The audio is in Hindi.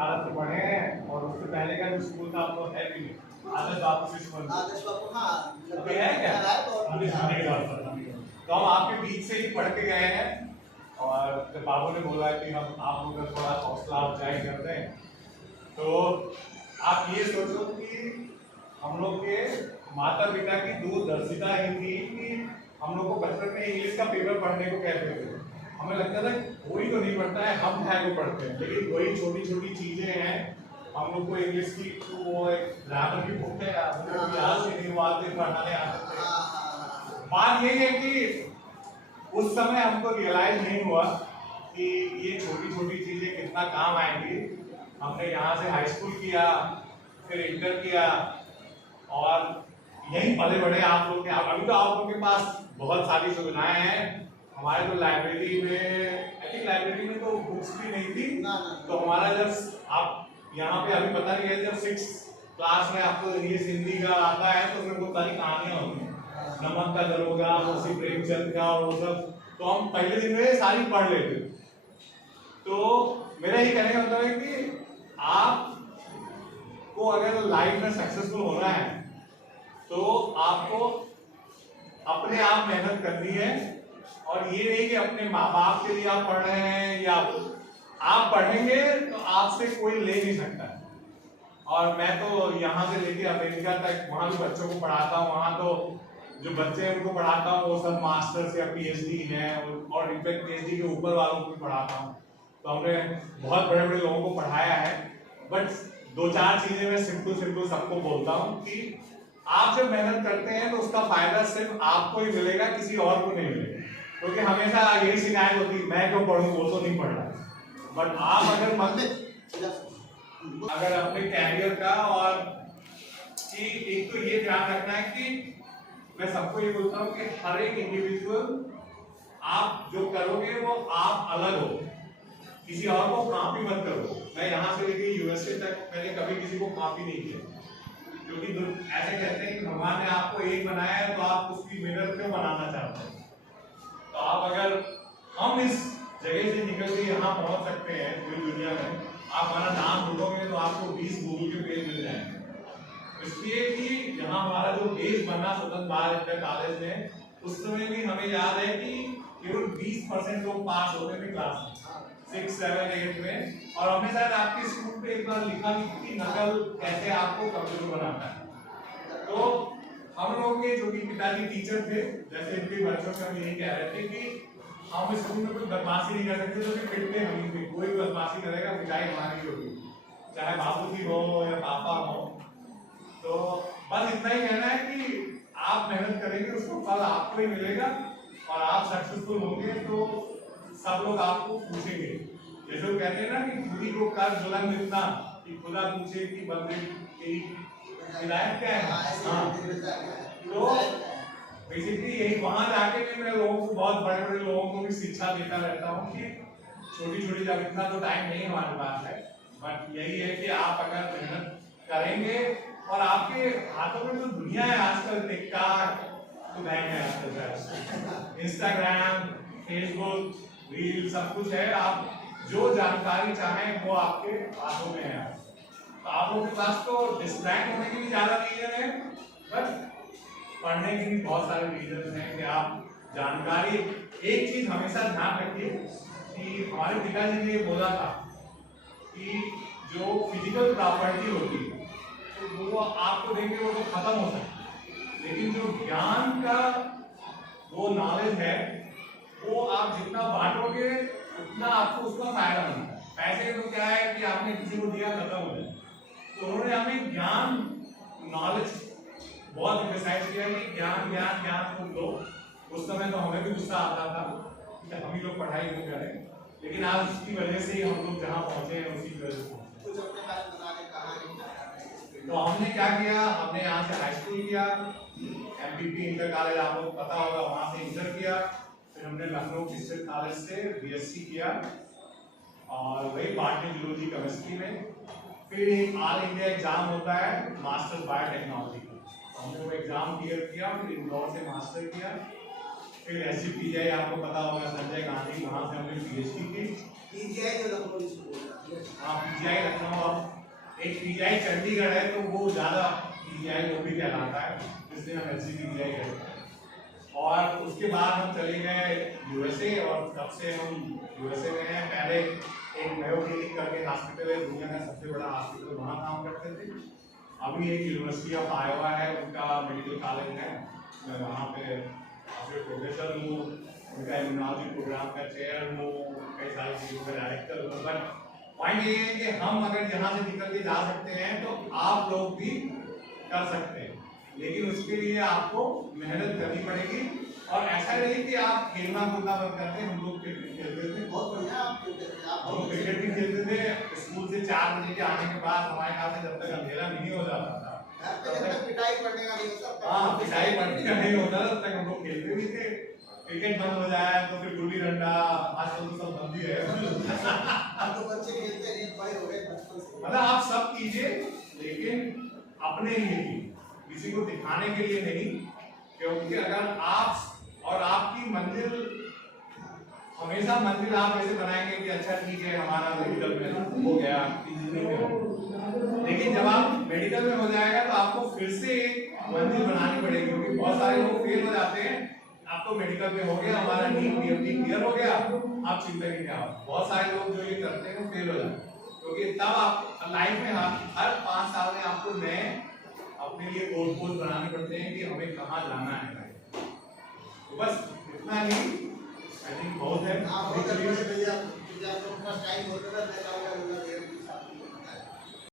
भारत से पढ़े हैं और उससे पहले का जो स्कूल था वो है भी नहीं। आदर्श बापू शिशु मंदिर आदर्श बापू, हाँ अभी है क्या? तो हम आपके बीच से ही पढ़ के गए हैं और जब बाबू ने बोला कि हम आप लोगों का थोड़ा हौसला अफजाई कर दें, तो आप ये सोचो कि हम लोग के माता पिता की दूरदर्शिता ही थी कि हम लोग को बचपन में इंग्लिश का पेपर पढ़ने को कहते थे। हमें लगता था कोई तो नहीं पढ़ता है, हम है वो पढ़ते हैं, लेकिन वही छोटी छोटी चीजें हैं। हम लोग को इंग्लिश की वो ग्रामर की बुक है, याद से नहीं आते पढ़ाने आते थे। बात यही है कि उस समय हमको रियलाइज नहीं हुआ कि ये छोटी छोटी चीजें कितना काम आएंगी। हमने यहाँ से हाई स्कूल किया, फिर इंटर किया और यही पले बड़े आप लोग के। अभी तो आप लोग के पास बहुत सारी सुविधाएं हैं। हमारे तो लाइब्रेरी में, आई थिंक लाइब्रेरी में तो बुक्स भी नहीं थी ना। तो हमारा जब आप यहाँ पे अभी पता नहीं है, जब 6 क्लास में आपको इंग्लिश हिंदी का आता है तो उसमें बहुत सारी कहानियां होती हैं, नमक का दरोगा, मुंशी प्रेमचंद का, वो सब तो हम पहले दिन में सारी पढ़ लेते। तो मेरा ये कहने का मतलब है कि आपको अगर लाइफ में सक्सेसफुल होना है तो आपको अपने आप मेहनत करनी है। और ये नहीं कि अपने माँ बाप के लिए आप पढ़ रहे हैं या आप पढ़ेंगे तो आपसे कोई ले नहीं सकता। और मैं तो यहाँ से लेके अमेरिका तक वहाँ भी बच्चों को पढ़ाता हूँ। वहाँ तो जो बच्चे हैं उनको पढ़ाता हूँ वो सब मास्टर्स या पीएचडी हैं और इनफैक्ट पीएचडी के ऊपर वालों को भी पढ़ाता हूँ। तो हमने बहुत बड़े बड़े लोगों को पढ़ाया है। बट 2-4 चीजें मैं सिंपल सबको बोलता हूँ कि आप जब मेहनत करते हैं तो उसका फायदा सिर्फ आपको ही मिलेगा, किसी और को नहीं मिलेगा। क्योंकि हमेशा यही शिकायत होती है, मैं क्यों पढ़ूं, वो तो नहीं पढ़ रहा। बट आप अगर अपने कैरियर का और कि एक तो ये ध्यान रखना है कि मैं सबको ये बोलता हूँ कि हर एक इंडिविजुअल आप जो करोगे वो आप अलग हो, किसी और को कॉपी मत करो। मैं यहाँ से लेके यूएसए तक मैंने कभी किसी को कॉपी नहीं किया, क्योंकि ऐसे कहते हैं कि भगवान ने आपको एक बनाया है तो आप उसकी मिरर क्यों बनाना चाहते हैं। तो आप अगर हम इस जगह से निकल के यहाँ पहुँच सकते हैं पूरी दुनिया में, आप हमारा नाम ढूंढोगे तो आपको 20 गूगल के पेज मिल जाएंगे। इसलिए कि यहाँ हमारा जो बेस बना स्वतंत्र भारत इंटर कॉलेज में, उस समय भी हमें याद है कि केवल 20% लोग पास होते थे क्लास में 6, 7, 8 में। और हमने शायद आपके स्कूल पे एक बार लिखा कि नकल कैसे आपको कमजोर बनाता है। तो हम लोग के जो कि पिताजी टीचर थे, जैसे इनके बच्चों से हम यही कह रहे थे कि हम स्कूल में कोई बदमाशी नहीं कर सकते तो फिर पिटते हम थे। कोई बदमाशी करेगा पिटाई हमारी होगी, चाहे बाबू जी हो या पापा हो। तो बस इतना ही कहना है कि आप मेहनत करेंगे उसको फल आपको ही मिलेगा और आप सक्सेसफुल होंगे तो सब लोग आपको पूछेंगे। जैसे वो कहते हैं ना कि खुदी को कर बुलंद इतना कि खुदा पूछे कि बंदे की हिदायत क्या है। हाँ, तो बेसिकली यही वहां जाके भी मैं लोगों को, बहुत बड़े बड़े लोगों को भी शिक्षा देता रहता हूँ कि छोटी छोटी, जब इतना तो टाइम नहीं हमारे पास है, बट यही है कि आप अगर मेहनत करेंगे और आपके हाथों में जो दुनिया है आजकल, टिकटॉक तो है, इंस्टाग्राम, फेसबुक, रील, सब कुछ है। आप जो जानकारी चाहें वो आपके हाथों में है। तो आप लोगों के पास तो डिस्ट्रैक्ट होने के लिए ज्यादा रीजन है, बट पढ़ने के भी बहुत सारे रीजन हैं कि आप जानकारी। एक चीज हमेशा ध्यान रखिए कि हमारे पिताजी ने बोला था कि जो फिजिकल प्रॉपर्टी होती है तो वो आपको देख के वो तो खत्म हो सकती है, लेकिन जो ज्ञान का वो नॉलेज है वो आप जितना बांटोगे उतना आपको उसका फायदा मिलता है। पैसे तो क्या है कि आपने किसी को दिया खत्म हो जाए। तो उन्होंने हमें ज्ञान, नॉलेज बहुत एम्फसाइज किया कि ज्ञान ज्ञान ज्ञान तुम लो। उस समय तो हमें भी गुस्सा आता था कि हम ही लोग पढ़ाई क्यों करें, लेकिन आज उसकी वजह से ही हम लोग जहाँ पहुंचे हैं उसी की वजह से। तो हमने क्या किया, हमने यहाँ से हाई स्कूल किया, एमपीपी इंटर कॉलेज आप लोग पता होगा, वहाँ से इंटर किया। फिर हमने लखनऊ डिस्ट्रिक्ट कॉलेज से बीएससी किया और वही बॉटनी जूलॉजी केमिस्ट्री में। फिर एक ऑल इंडिया एग्जाम होता है मास्टर्स बायोटेक्नोलॉजी का, हमने वो एग्जाम क्लियर किया, फिर इंदौर से मास्टर किया फिर SCPGI आपको पता होगा संजय गांधी, वहाँ से हमने PhD की। PGI तो लखनऊ स्कूल है। हाँ PGI लखनऊ, अब एक PGI चंडीगढ़ है तो वो ज़्यादा PGI वो भी कहलाता है, इसलिए हम SCPGI कहते हैं। और उसके बाद हम चले गए USA और तब से हम USA में हैं। पहले एक मेयो क्लिनिक करके हॉस्पिटल है, दुनिया का सबसे बड़ा हॉस्पिटल, वहाँ काम करते थे। अभी एक यूनिवर्सिटी ऑफ आयोवा है, उनका मेडिकल कॉलेज है, मैं वहाँ पे प्रोफेसर हूँ, उनका इम्यूनोलॉजी प्रोग्राम का चेयर हूँ, कई सारी चीज़ों का डायरेक्टर हूँ। बट पॉइंट ये है कि हम अगर यहाँ से निकल के जा सकते हैं तो आप लोग भी कर सकते हैं, लेकिन उसके लिए आपको मेहनत करनी पड़ेगी। और ऐसा नहीं कि आप खेलना कूदना बंद करते हैं। हम लोग क्रिकेट खेलते थे, बहुत बढ़िया आप खेलते थे। हम लोग क्रिकेट भी खेलते थे। स्कूल से 4 बजे के आने के बाद हमारे यहाँ से जब तक अंधेरा नहीं हो जाता था, जब तक पिटाई पड़ने का नहीं होता, हाँ पिटाई पड़ने का नहीं होता तब तक हम लोग खेलते भी थे। क्रिकेट बंद हो जाए तो फिर गुल्ली डंडा, आजकल तो सब बंद ही है। अब तो बच्चे खेलते नहीं, बड़े हो गए बचपन से। मतलब आप सब कीजिए, लेकिन अपने लिए कीजिए, किसी को दिखाने के लिए नहीं। क्योंकि अगर आप और आपकी मंजिल, हमेशा मंजिल आप ऐसे बनाएंगे कि अच्छा ठीक है हमारा मेडिकल में हो गया, इंजीनियरिंग में हो गया, लेकिन जब आप मेडिकल में हो जाएगा तो आपको फिर से एक मंजिल बनानी पड़ेगी। क्योंकि बहुत सारे लोग फेल हो जाते हैं। आपको मेडिकल में हो गया, हमारा नीट PMT क्लियर हो गया, आप चिंता की क्या हो। बहुत सारे लोग जो ये करते हैं वो फेल हो जाते हैं, क्योंकि तब आप लाइफ में हर 5 साल में आपको नए अपने लिए गोल पोस्ट बनाने पड़ते हैं कि हमें कहाँ जाना है। तो बस इतना ही, आई थिंक बहुत है। आप बहुत अच्छे भैया, जब अपना टाइम होता था मैं